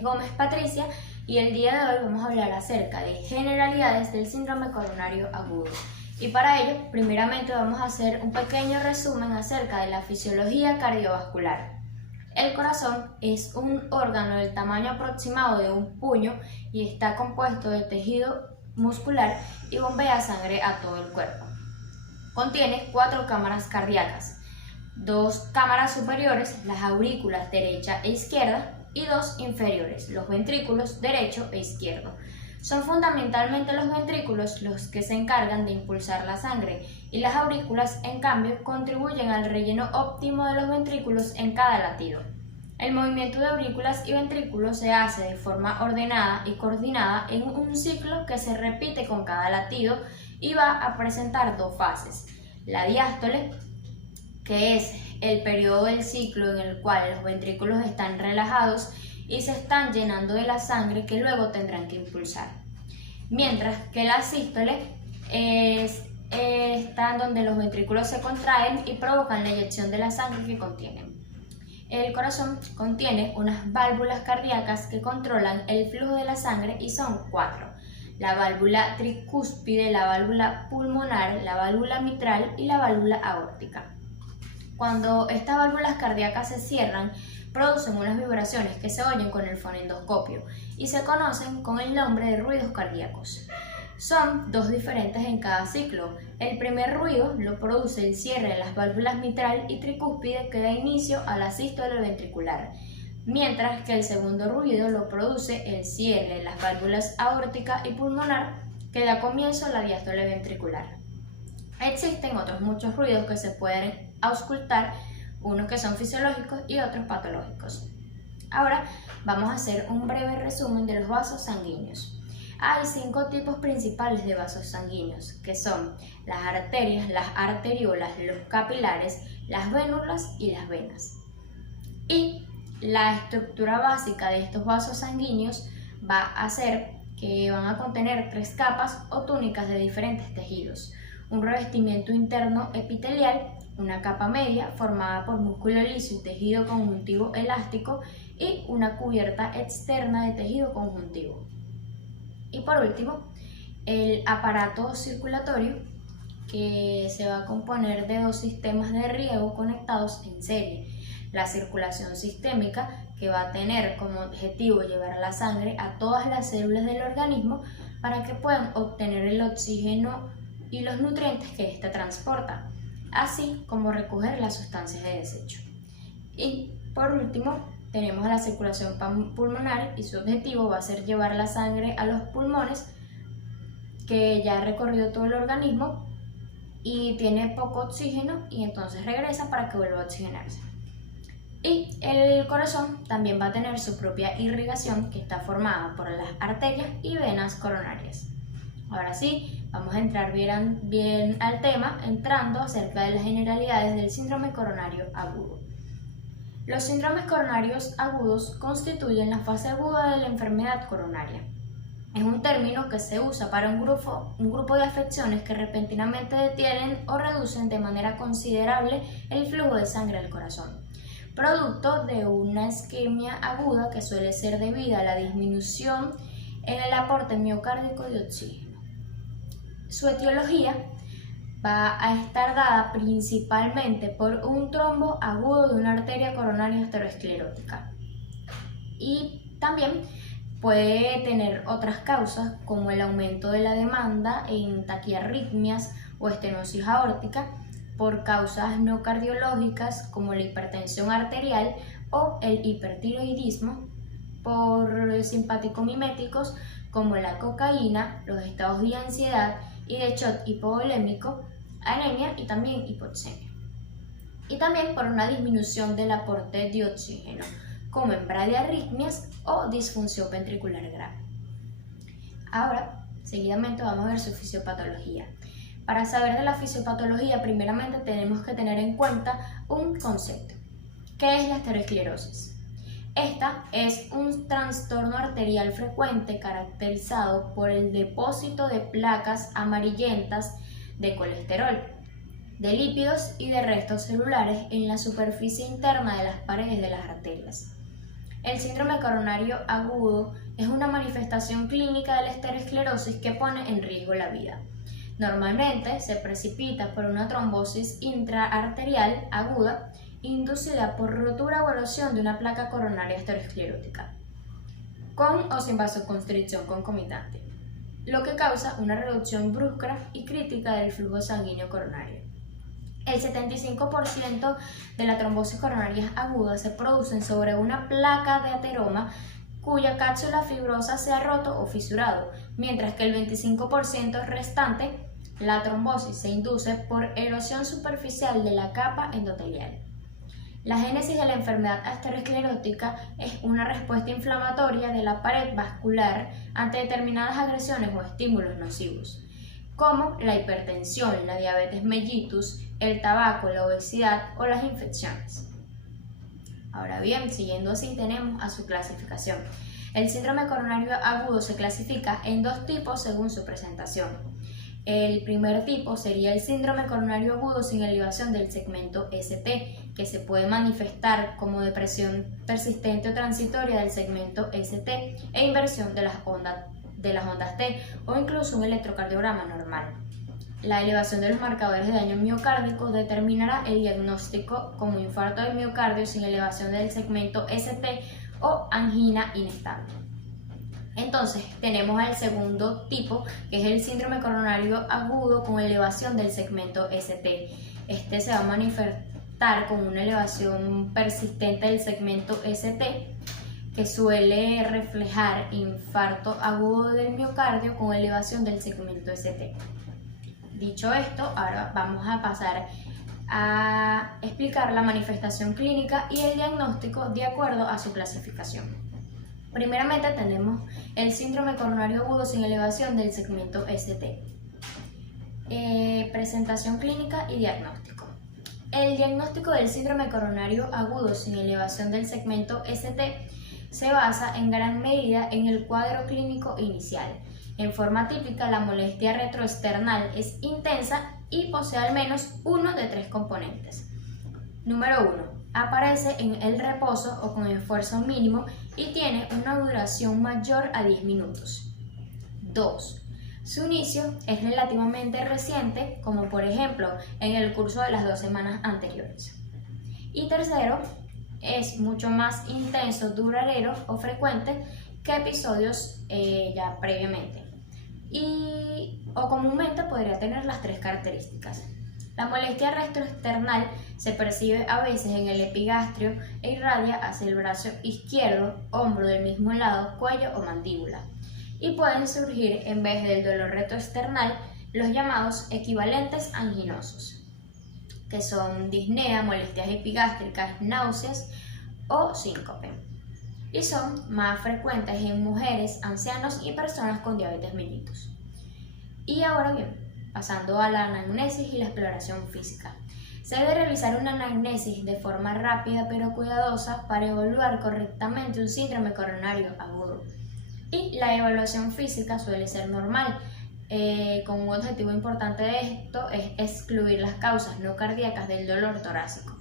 es Gómez Patricia y el día de hoy vamos a hablar acerca de generalidades del síndrome coronario agudo. Y para ello, primeramente vamos a hacer un pequeño resumen acerca de la fisiología cardiovascular. El corazón es un órgano del tamaño aproximado de un puño y está compuesto de tejido muscular y bombea sangre a todo el cuerpo. Contiene 4 cámaras cardíacas, 2 cámaras superiores, las aurículas derecha e izquierda, y 2 inferiores, los ventrículos derecho e izquierdo. Son fundamentalmente los ventrículos los que se encargan de impulsar la sangre y las aurículas, en cambio, contribuyen al relleno óptimo de los ventrículos en cada latido. El movimiento de aurículas y ventrículos se hace de forma ordenada y coordinada en un ciclo que se repite con cada latido y va a presentar 2 fases: la diástole, que es el periodo del ciclo en el cual los ventrículos están relajados y se están llenando de la sangre que luego tendrán que impulsar, mientras que la sístole está donde los ventrículos se contraen y provocan la eyección de la sangre que contienen. El corazón contiene unas válvulas cardíacas que controlan el flujo de la sangre y son 4: la válvula tricúspide, la válvula pulmonar, la válvula mitral y la válvula aórtica. Cuando estas válvulas cardíacas se cierran, producen unas vibraciones que se oyen con el fonendoscopio y se conocen con el nombre de ruidos cardíacos. Son 2 diferentes en cada ciclo. El primer ruido lo produce el cierre de las válvulas mitral y tricúspide que da inicio a la sístole ventricular, mientras que el segundo ruido lo produce el cierre de las válvulas aórtica y pulmonar que da comienzo a la diástole ventricular. Existen otros muchos ruidos que se pueden auscultar, unos que son fisiológicos y otros patológicos. Ahora vamos a hacer un breve resumen de los vasos sanguíneos. Hay 5 tipos principales de vasos sanguíneos, que son las arterias, las arteriolas, los capilares, las vénulas y las venas. Y la estructura básica de estos vasos sanguíneos va a ser que van a contener 3 capas o túnicas de diferentes tejidos: un revestimiento interno epitelial, una capa media formada por músculo liso y tejido conjuntivo elástico y una cubierta externa de tejido conjuntivo. Y por último, el aparato circulatorio, que se va a componer de 2 sistemas de riego conectados en serie: la circulación sistémica, que va a tener como objetivo llevar la sangre a todas las células del organismo para que puedan obtener el oxígeno y los nutrientes que ésta transporta, así como recoger las sustancias de desecho. Y por último, tenemos la circulación pulmonar, y su objetivo va a ser llevar la sangre a los pulmones, que ya ha recorrido todo el organismo y tiene poco oxígeno, y entonces regresa para que vuelva a oxigenarse. Y el corazón también va a tener su propia irrigación, que está formada por las arterias y venas coronarias. Ahora sí, vamos a entrar bien al tema, entrando acerca de las generalidades del síndrome coronario agudo. Los síndromes coronarios agudos constituyen la fase aguda de la enfermedad coronaria. Es un término que se usa para un grupo de afecciones que repentinamente detienen o reducen de manera considerable el flujo de sangre al corazón, producto de una isquemia aguda que suele ser debida a la disminución en el aporte miocárdico de oxígeno. Su etiología va a estar dada principalmente por un trombo agudo de una arteria coronaria aterosclerótica, y también puede tener otras causas como el aumento de la demanda en taquiarritmias o estenosis aórtica por causas no cardiológicas como la hipertensión arterial o el hipertiroidismo, por simpático-miméticos como la cocaína, los estados de ansiedad y de shock hipovolémico, anemia y también hipoxemia. Y también por una disminución del aporte de oxígeno, como en bradiarritmias o disfunción ventricular grave. Ahora, seguidamente vamos a ver su fisiopatología. Para saber de la fisiopatología, primeramente tenemos que tener en cuenta un concepto. ¿Qué es la aterosclerosis? Esta es un trastorno arterial frecuente caracterizado por el depósito de placas amarillentas de colesterol, de lípidos y de restos celulares en la superficie interna de las paredes de las arterias. El síndrome coronario agudo es una manifestación clínica de la esteroesclerosis que pone en riesgo la vida. Normalmente se precipita por una trombosis intraarterial aguda inducida por rotura o erosión de una placa coronaria esteroesclerótica, con o sin vasoconstricción concomitante, lo que causa una reducción brusca y crítica del flujo sanguíneo coronario. El 75% de la trombosis coronaria aguda se produce sobre una placa de ateroma cuya cápsula fibrosa se ha roto o fisurado, mientras que el 25% restante, la trombosis, se induce por erosión superficial de la capa endotelial. La génesis de la enfermedad aterosclerótica es una respuesta inflamatoria de la pared vascular ante determinadas agresiones o estímulos nocivos, como la hipertensión, la diabetes mellitus, el tabaco, la obesidad o las infecciones. Ahora bien, siguiendo así, tenemos a su clasificación. El síndrome coronario agudo se clasifica en dos tipos según su presentación. El primer tipo sería el síndrome coronario agudo sin elevación del segmento ST, que se puede manifestar como depresión persistente o transitoria del segmento ST e inversión de las ondas T o incluso un electrocardiograma normal. La elevación de los marcadores de daño miocárdico determinará el diagnóstico como infarto del miocardio sin elevación del segmento ST o angina inestable. Entonces, tenemos al segundo tipo, que es el síndrome coronario agudo con elevación del segmento ST. Este se va a manifestar con una elevación persistente del segmento ST, que suele reflejar infarto agudo del miocardio con elevación del segmento ST. Dicho esto, ahora vamos a pasar a explicar la manifestación clínica y el diagnóstico de acuerdo a su clasificación. Primeramente tenemos el síndrome coronario agudo sin elevación del segmento ST. Presentación clínica y diagnóstico. El diagnóstico del síndrome coronario agudo sin elevación del segmento ST se basa en gran medida en el cuadro clínico inicial. En forma típica, la molestia retroesternal es intensa y posee al menos uno de tres componentes. Número 1. Aparece en el reposo o con esfuerzo mínimo y tiene una duración mayor a 10 minutos. 2. Su inicio es relativamente reciente, como por ejemplo en el curso de las 2 semanas anteriores. Y tercero, es mucho más intenso, duradero o frecuente que episodios ya previamente. O comúnmente podría tener las tres características. La molestia retroesternal se percibe a veces en el epigastrio e irradia hacia el brazo izquierdo, hombro del mismo lado, cuello o mandíbula. Y pueden surgir, en vez del dolor retroesternal, los llamados equivalentes anginosos, que son disnea, molestias epigástricas, náuseas o síncope. Y son más frecuentes en mujeres, ancianos y personas con diabetes mellitus. Y ahora bien, pasando a la anamnesis y la exploración física. Se debe realizar una anamnesis de forma rápida pero cuidadosa para evaluar correctamente un síndrome coronario agudo. Y la evaluación física suele ser normal, con un objetivo importante de esto es excluir las causas no cardíacas del dolor torácico,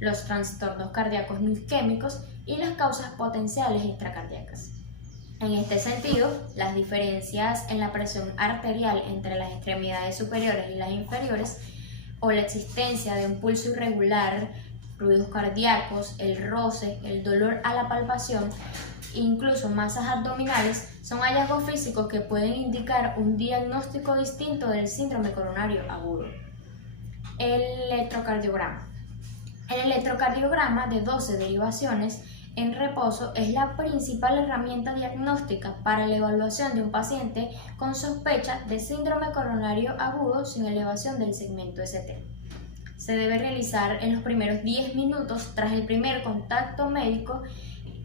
los trastornos cardíacos no isquémicos y las causas potenciales extracardíacas. En este sentido, las diferencias en la presión arterial entre las extremidades superiores y las inferiores, o la existencia de un pulso irregular, ruidos cardíacos, el roce, el dolor a la palpación, incluso masas abdominales, son hallazgos físicos que pueden indicar un diagnóstico distinto del síndrome coronario agudo. El electrocardiograma. El electrocardiograma de 12 derivaciones en reposo es la principal herramienta diagnóstica para la evaluación de un paciente con sospecha de síndrome coronario agudo sin elevación del segmento ST. Se debe realizar en los primeros 10 minutos tras el primer contacto médico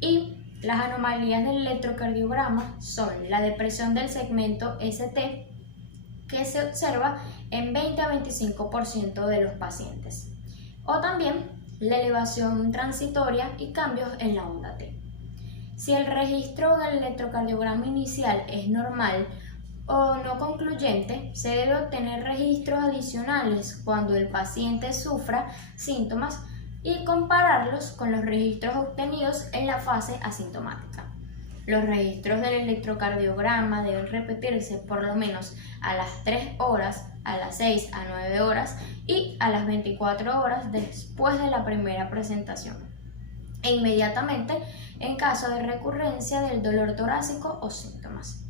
y las anomalías del electrocardiograma son la depresión del segmento ST, que se observa en 20 a 25% de los pacientes, o también la elevación transitoria y cambios en la onda T. Si el registro del electrocardiograma inicial es normal o no concluyente, se debe obtener registros adicionales cuando el paciente sufra síntomas y compararlos con los registros obtenidos en la fase asintomática. Los registros del electrocardiograma deben repetirse por lo menos a las 3 horas, a las 6 a 9 horas y a las 24 horas después de la primera presentación, e inmediatamente en caso de recurrencia del dolor torácico o síntomas.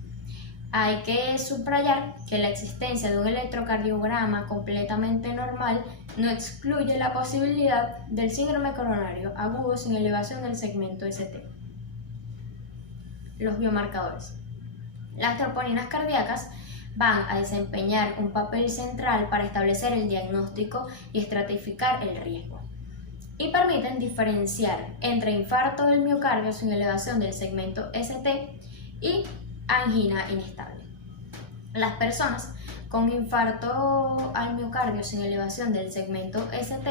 Hay que subrayar que la existencia de un electrocardiograma completamente normal no excluye la posibilidad del síndrome coronario agudo sin elevación del segmento ST. Los biomarcadores. Las troponinas cardíacas van a desempeñar un papel central para establecer el diagnóstico y estratificar el riesgo, y permiten diferenciar entre infarto del miocardio sin elevación del segmento ST y angina inestable. Las personas con infarto al miocardio sin elevación del segmento ST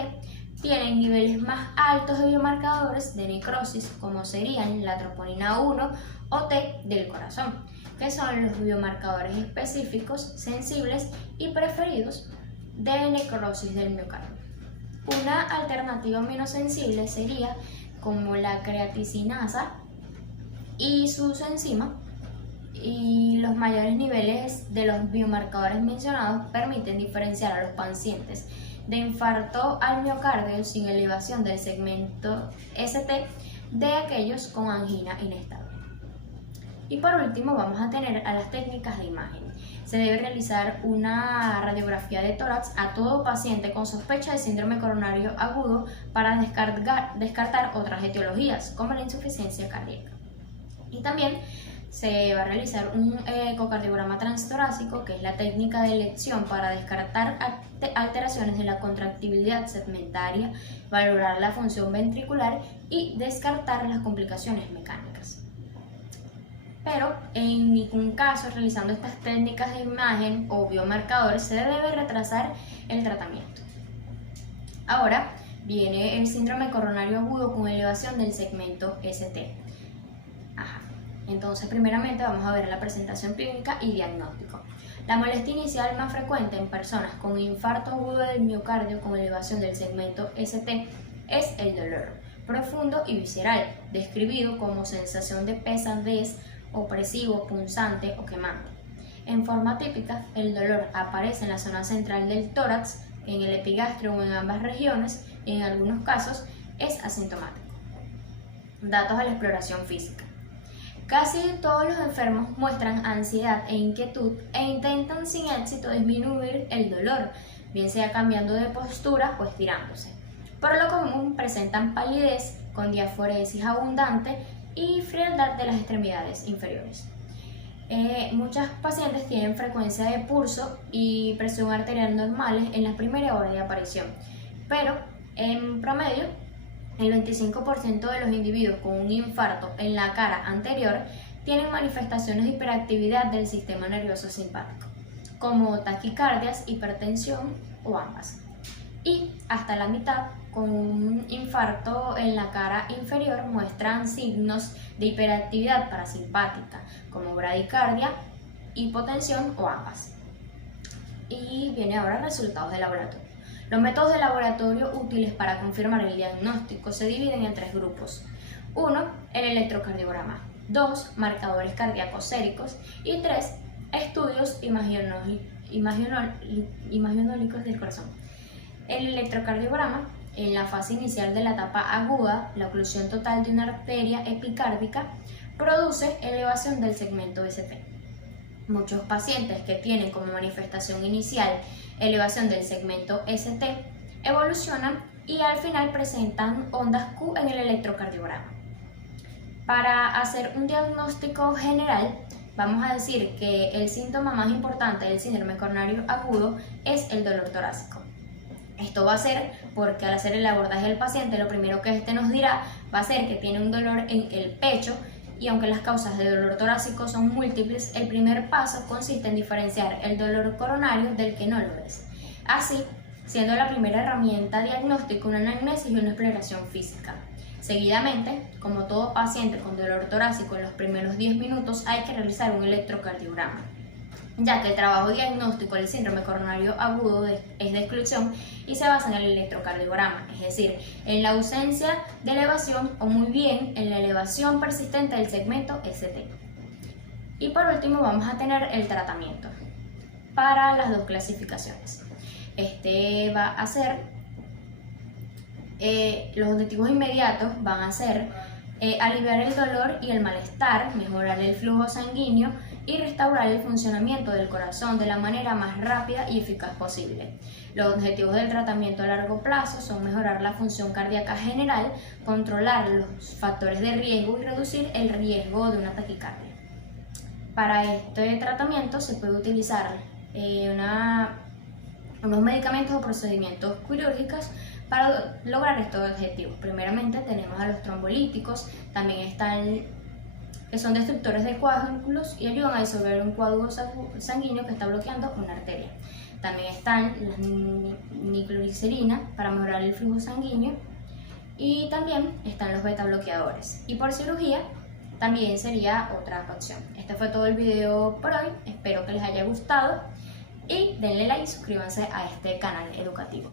tienen niveles más altos de biomarcadores de necrosis, como serían la troponina 1 o T del corazón, que son los biomarcadores específicos, sensibles y preferidos de necrosis del miocardio. Una alternativa menos sensible sería como la creaticinasa y sus enzimas, y los mayores niveles de los biomarcadores mencionados permiten diferenciar a los pacientes de infarto al miocardio sin elevación del segmento ST de aquellos con angina inestable. Y por último vamos a tener a las técnicas de imagen. Se debe realizar una radiografía de tórax a todo paciente con sospecha de síndrome coronario agudo para descartar otras etiologías como la insuficiencia cardíaca. Y también se va a realizar un ecocardiograma transtorácico, que es la técnica de elección para descartar alteraciones de la contractibilidad segmentaria, valorar la función ventricular y descartar las complicaciones mecánicas. Pero en ningún caso, realizando estas técnicas de imagen o biomarcadores, se debe retrasar el tratamiento. Ahora viene el síndrome coronario agudo con elevación del segmento ST. Entonces, primeramente vamos a ver la presentación clínica y diagnóstico. La molestia inicial más frecuente en personas con infarto agudo del miocardio con elevación del segmento ST es el dolor profundo y visceral, describido como sensación de pesadez, opresivo, punzante o quemante. En forma típica, el dolor aparece en la zona central del tórax, en el epigastrio o en ambas regiones, y en algunos casos es asintomático. Datos de la exploración física. Casi todos los enfermos muestran ansiedad e inquietud e intentan sin éxito disminuir el dolor, bien sea cambiando de postura o estirándose. Por lo común presentan palidez con diaforesis abundante y frialdad de las extremidades inferiores. Muchos pacientes tienen frecuencia de pulso y presión arterial normales en la primera hora de aparición, pero en promedio el 25% de los individuos con un infarto en la cara anterior tienen manifestaciones de hiperactividad del sistema nervioso simpático, como taquicardias, hipertensión o ambas. Y hasta la mitad con un infarto en la cara inferior muestran signos de hiperactividad parasimpática, como bradicardia, hipotensión o ambas. Y viene ahora resultados de laboratorio. Los métodos de laboratorio útiles para confirmar el diagnóstico se dividen en 3 grupos. 1. El electrocardiograma. 2. Marcadores cardíacos séricos. Y 3. Estudios imaginológicos del corazón. El electrocardiograma, en la fase inicial de la etapa aguda, la oclusión total de una arteria epicárdica, produce elevación del segmento ST. Muchos pacientes que tienen como manifestación inicial elevación del segmento ST evolucionan y al final presentan ondas Q en el electrocardiograma. Para hacer un diagnóstico general, vamos a decir que el síntoma más importante del síndrome coronario agudo es el dolor torácico. Esto va a ser porque al hacer el abordaje del paciente, lo primero que este nos dirá va a ser que tiene un dolor en el pecho, y aunque las causas de dolor torácico son múltiples, el primer paso consiste en diferenciar el dolor coronario del que no lo es. Así, siendo la primera herramienta diagnóstica una anamnesis y una exploración física. Seguidamente, como todo paciente con dolor torácico en los primeros 10 minutos, hay que realizar un electrocardiograma. ya que el trabajo diagnóstico del síndrome coronario agudo es de exclusión y se basa en el electrocardiograma, es decir, en la ausencia de elevación o muy bien en la elevación persistente del segmento ST. Y por último vamos a tener el tratamiento para las dos clasificaciones. Este va a ser, los objetivos inmediatos van a ser aliviar el dolor y el malestar, mejorar el flujo sanguíneo y restaurar el funcionamiento del corazón de la manera más rápida y eficaz posible. Los objetivos del tratamiento a largo plazo son mejorar la función cardíaca general, controlar los factores de riesgo y reducir el riesgo de una taquicardia. Para este tratamiento se puede utilizar unos medicamentos o procedimientos quirúrgicos para lograr estos objetivos. Primeramente tenemos a los trombolíticos, también están que son destructores de coágulos y ayudan a disolver un coágulo sanguíneo que está bloqueando una arteria. También están las nitroglicerina para mejorar el flujo sanguíneo y también están los beta bloqueadores. Y por cirugía también sería otra opción. Este fue todo el video por hoy, espero que les haya gustado y denle like y suscríbanse a este canal educativo.